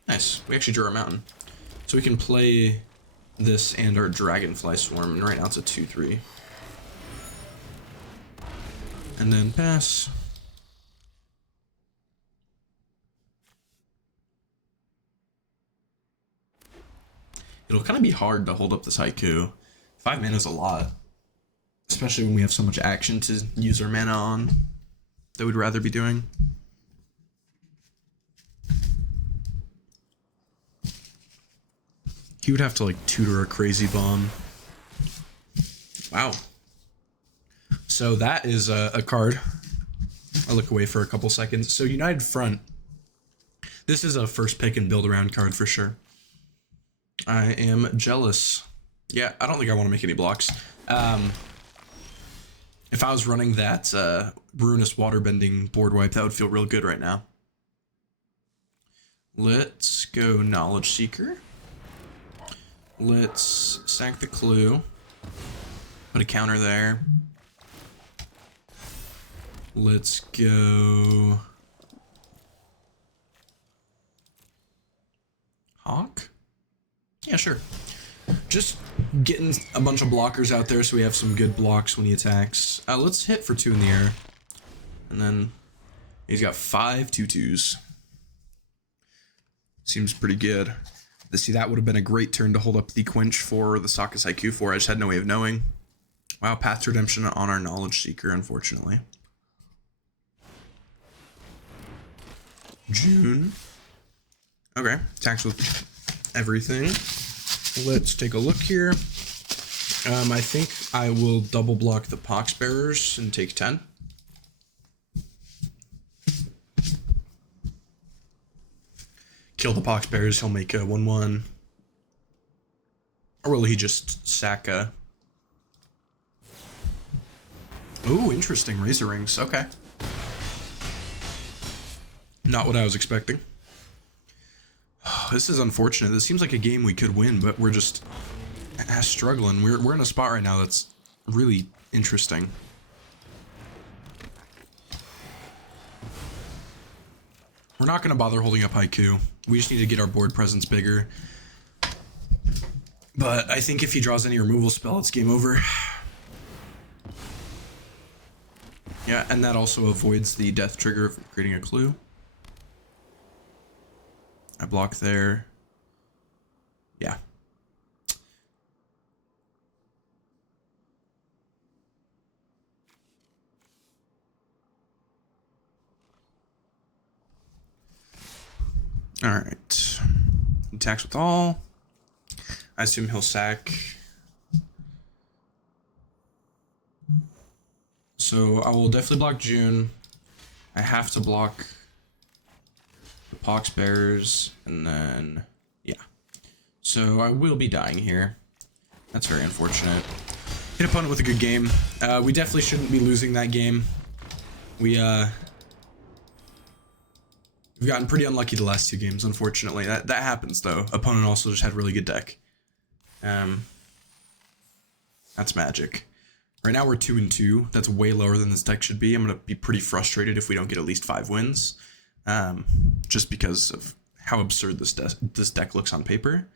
Nice. We actually drew our mountain. So we can play this and our Dragonfly Swarm, and right now it's a 2-3. And then pass. It'll kind of be hard to hold up this haiku. 5 mana is a lot. Especially when we have so much action to use our mana on that we'd rather be doing. He would have to like tutor a crazy bomb. Wow. So that is a card. I'll look away for a couple seconds. So United Front. This is a first pick and build around card for sure. I am jealous. Yeah, I don't think I want to make any blocks. If I was running that Ruinous Waterbending board wipe, that would feel real good right now. Let's go Knowledge Seeker. Let's sack the Clue. Put a counter there. Let's go Hawk? Yeah, sure. Just getting a bunch of blockers out there so we have some good blocks when he attacks. Let's hit for 2 in the air. And then he's got 5 2/2s. Seems pretty good. See, that would have been a great turn to hold up the quench for the Sokka's Haiku for. I just had no way of knowing. Wow, Path to Redemption on our Knowledge Seeker, unfortunately. June. Okay, attacks with everything. Let's take a look here. I think I will double block the Poxbearers and take 10. Kill the Poxbearers, he'll make a 1/1. Or will he just sack a... Ooh, interesting. Razor Rings. Okay. Not what I was expecting. This is unfortunate. This seems like a game we could win, but we're just struggling. We're in a spot right now that's really interesting. We're not going to bother holding up Haiku. We just need to get our board presence bigger. But I think if he draws any removal spell, it's game over. Yeah, and that also avoids the death trigger of creating a clue. I block there. Yeah. All right. Attacks with all. I assume he'll sack. So I will definitely block June. I have to block the Poxbearers, and then, yeah. So I will be dying here. That's very unfortunate. Hit opponent with a good game. We definitely shouldn't be losing that game. We've gotten pretty unlucky the last 2 games, unfortunately. That happens, though. Opponent also just had really good deck. That's magic. Right now we're 2-2. That's way lower than this deck should be. I'm going to be pretty frustrated if we don't get at least 5 wins. Just because of how absurd this deck looks on paper.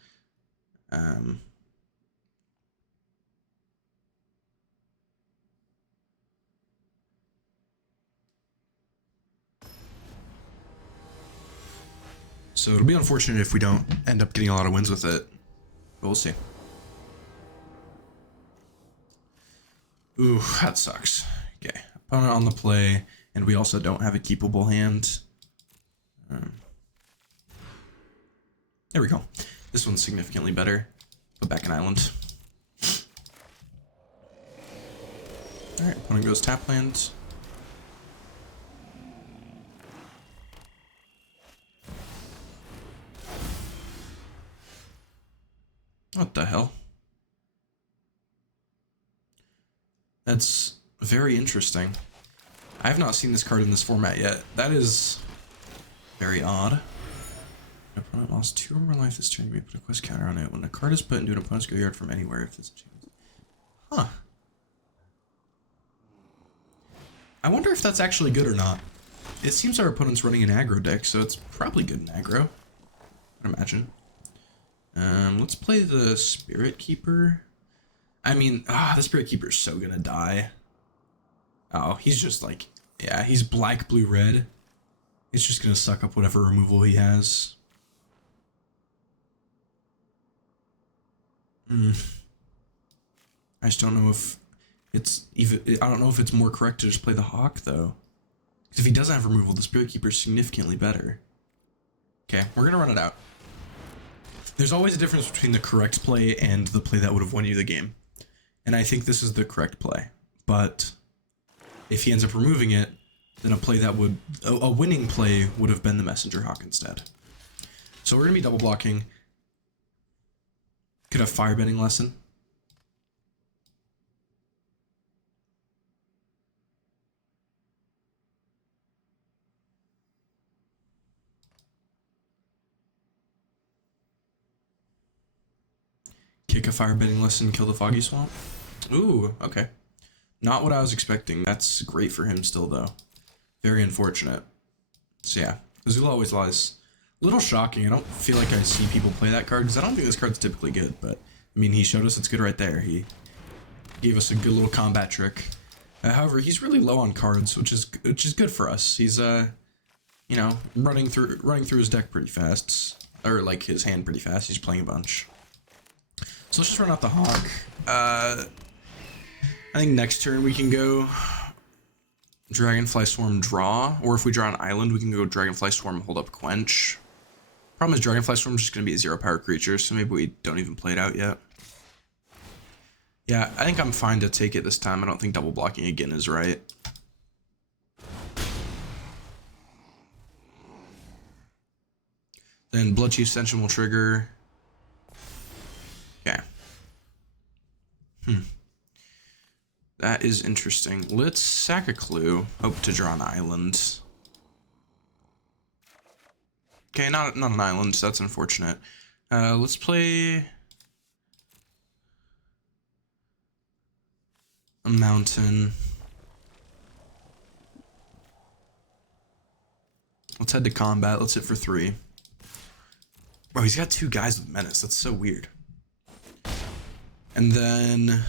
So it'll be unfortunate if we don't end up getting a lot of wins with it. But we'll see. Ooh, that sucks. Okay, opponent on the play, and we also don't have a keepable hand. There we go. This one's significantly better. Put back an island. Alright, opponent goes tap land. What the hell? That's very interesting. I have not seen this card in this format yet. That is very odd. An opponent lost 2 or more life this turn. You may put a quest counter on it. When a card is put into an opponent's graveyard from anywhere, if this changes. Huh. I wonder if that's actually good or not. It seems our opponent's running an aggro deck, so it's probably good in aggro. I'd imagine. Let's play the Spirit Keeper. I mean, the Spirit Keeper's so gonna die. Oh, he's just like, yeah, he's black, blue, red. It's just gonna suck up whatever removal he has. I just don't know if it's even, I don't know if it's more correct to just play the Hawk, though. Because if he doesn't have removal, the Spirit Keeper's significantly better. Okay, we're gonna run it out. There's always a difference between the correct play and the play that would have won you the game. And I think this is the correct play. But if he ends up removing it, then a winning play would have been the Messenger Hawk instead. So we're going to be double blocking. Could have Firebending Lesson. Kick a Firebending Lesson, kill the Foggy Swamp. Ooh, okay. Not what I was expecting. That's great for him still, though. Very unfortunate. So yeah, Azula Always Lies. A little shocking. I don't feel like I see people play that card, because I don't think this card's typically good, but I mean, he showed us it's good right there. He gave us a good little combat trick. However, he's really low on cards, which is good for us. He's you know, running through his deck pretty fast, or like his hand pretty fast. He's playing a bunch. So let's just run out the Hawk. I think next turn we can go Dragonfly Swarm draw, or if we draw an island, we can go Dragonfly Swarm hold up Quench. Problem is Dragonfly Swarm is just going to be a 0 power creature, so maybe we don't even play it out yet. Yeah, I think I'm fine to take it this time. I don't think double blocking again is right. Then Bloodchief Ascension will trigger. Okay. That is interesting. Let's sack a clue. Hope to draw an island. Okay, not an island, so that's unfortunate. Let's play a mountain. Let's head to combat. Let's hit for 3. Bro, he's got 2 guys with Menace. That's so weird. And then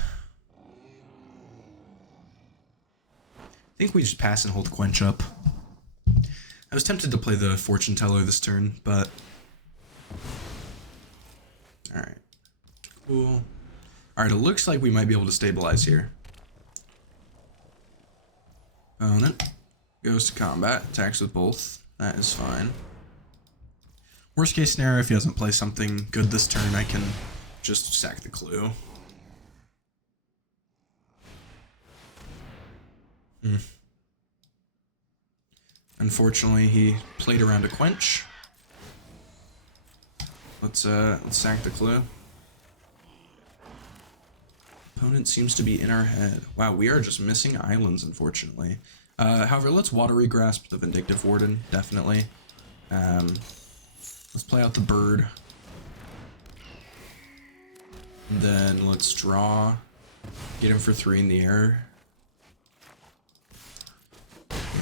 I think we just pass and hold Quench up. I was tempted to play the Fortune Teller this turn, but alright. Cool. Alright, it looks like we might be able to stabilize here. Opponent goes to combat, attacks with both. That is fine. Worst case scenario, if he doesn't play something good this turn, I can just sack the clue. Unfortunately, he played around a Quench. Let's sack the clue. Opponent seems to be in our head. Wow, we are just missing islands, unfortunately. However, let's Watery Grasp the Vindictive Warden, definitely. Let's play out the bird. And then let's draw. Get him for 3 in the air.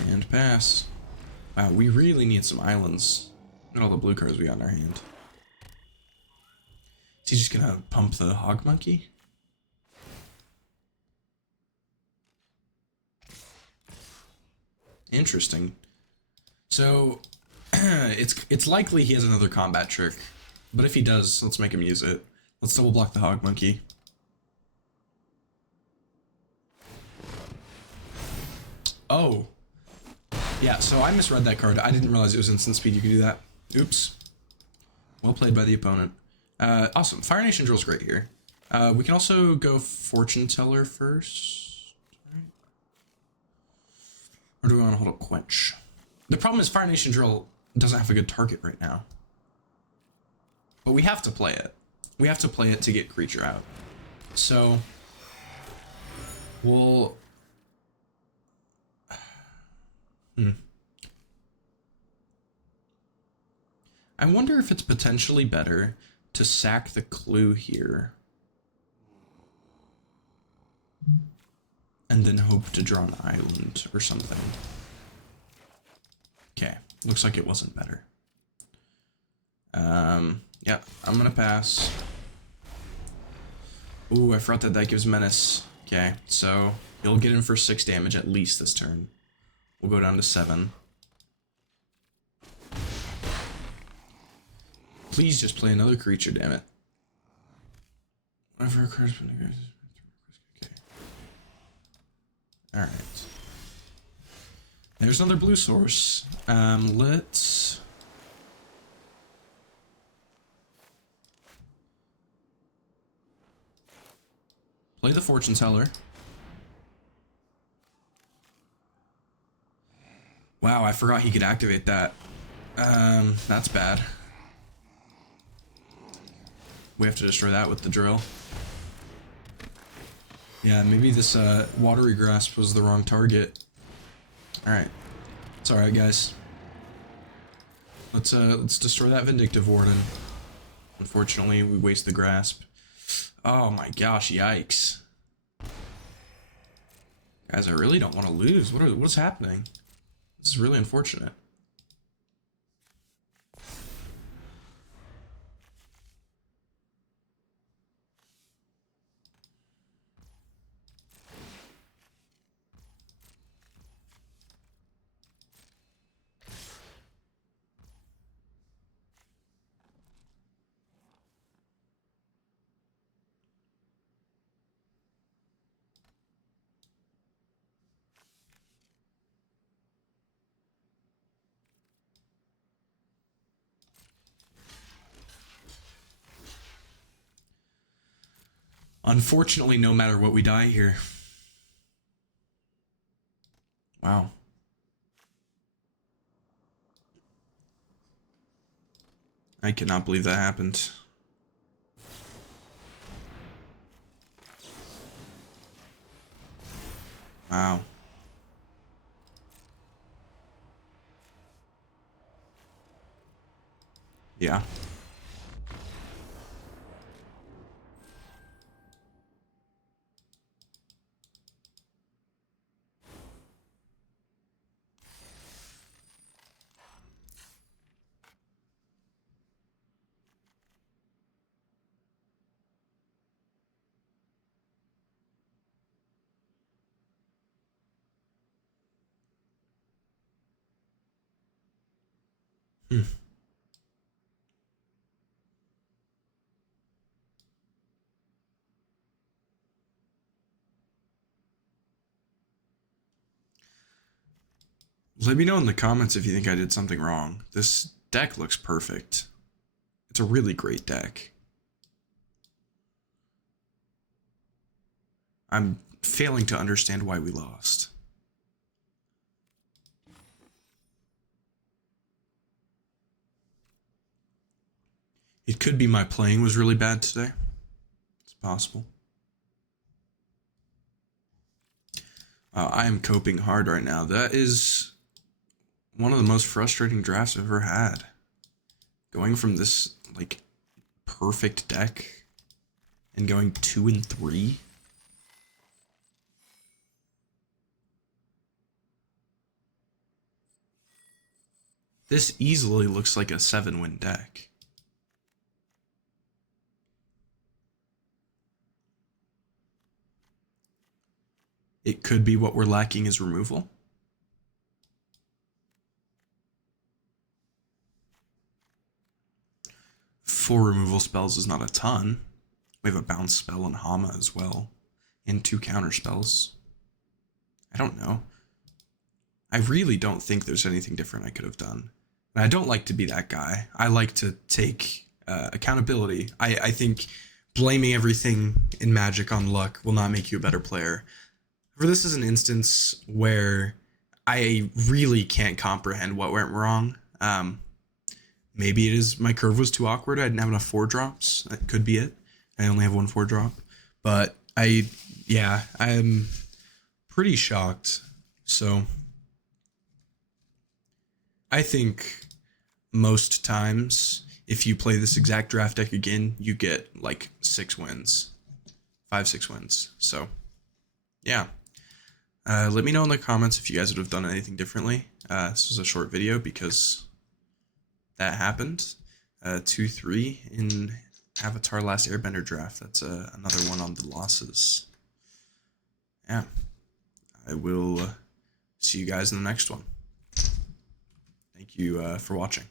And pass. Wow, we really need some islands. Look at all the blue cards we got in our hand. Is he just gonna pump the Hog Monkey? Interesting. So, it's likely he has another combat trick. But if he does, let's make him use it. Let's double block the Hog Monkey. Oh. Yeah, so I misread that card. I didn't realize it was instant speed. You could do that. Oops. Well played by the opponent. Awesome. Fire Nation Drill's great here. We can also go Fortune Teller first. Right. Or do we want to hold up Quench? The problem is Fire Nation Drill doesn't have a good target right now. But we have to play it. We have to play it to get creature out. So we'll... I wonder if it's potentially better to sack the clue here and then hope to draw an island or something. Okay, looks like it wasn't better. Yeah, I'm gonna pass. Ooh, I forgot that gives menace. Okay, so he'll get in for 6 damage at least this turn. We'll go down to 7. Please just play another creature, damn it. Whatever occurs when it goes. Okay. Alright. There's another blue source. Let's... play the Fortune Teller. Wow, I forgot he could activate that. That's bad. We have to destroy that with the drill. Yeah, maybe this Watery Grasp was the wrong target. Alright. It's alright, guys. Let's destroy that Vindictive Warden. Unfortunately, we waste the Grasp. Oh my gosh, yikes. Guys, I really don't want to lose. What's happening? This is really unfortunate. Unfortunately, no matter what, we die here. Wow. I cannot believe that happened. Wow. Yeah. Hmm. Let me know in the comments if you think I did something wrong. This deck looks perfect. It's a really great deck. I'm failing to understand why we lost. It could be my playing was really bad today. It's possible. I am coping hard right now. That is one of the most frustrating drafts I've ever had. Going from this, like, perfect deck and going 2 and 3. This easily looks like a 7-win deck. It could be what we're lacking is removal. Four removal spells is not a ton. We have a bounce spell on Hama as well. And 2 counter spells. I don't know. I really don't think there's anything different I could have done. And I don't like to be that guy. I like to take accountability. I think blaming everything in Magic on luck will not make you a better player. For this is an instance where I really can't comprehend what went wrong. Maybe it is my curve was too awkward. I didn't have enough 4-drops. That could be it. I only have one 4-drop. But I'm pretty shocked. So I think most times if you play this exact draft deck again, you get like 6 wins. 5-6 wins. So yeah. Let me know in the comments if you guys would have done anything differently. This was a short video because that happened. 2-3 in Avatar Last Airbender draft. That's another one on the losses. Yeah. I will see you guys in the next one. Thank you for watching.